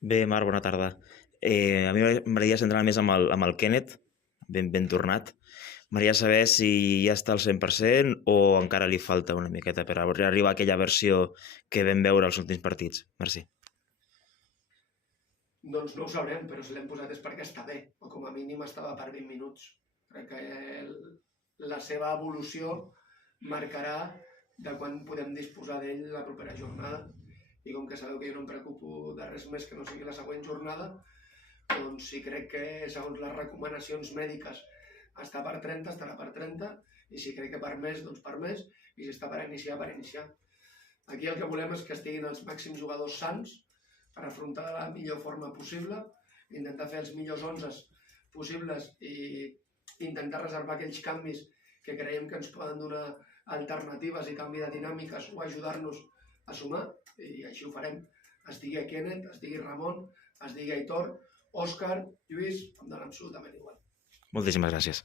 Bé, Marc, bona tarda. A mi m'agradaria centrar més amb el Kenneth, ben tornat. M'agradaria saber si ja està al 100% o encara li falta una miqueta per arribar a aquella versió que vam veure als últims partits. Merci. Doncs no ho sabrem, però si l'hem posat és perquè està bé, o com a mínim estava per 20 minuts. Crec que la seva evolució marcarà de quan podem disposar d'ell la propera jornada. I com que sabeu que jo no em preocupo de res més que no sigui la següent jornada, doncs sí crec que segons les recomanacions mèdiques està per 30, estarà per 30, i si crec que per més, doncs per més, i si està per iniciar, per iniciar. Aquí el que volem és que estiguin els màxims jugadors sants per afrontar de la millor forma possible, intentar fer els millors 11 possibles i intentar reservar aquells canvis que creiem que ens poden donar alternatives i canvi de dinàmiques o ajudar-nos a sumar, i així ho farem. Es digui Kenneth, es digui Ramon, es digui Aitor, Òscar, Lluís, em dona absolutament igual. Moltíssimes gràcies.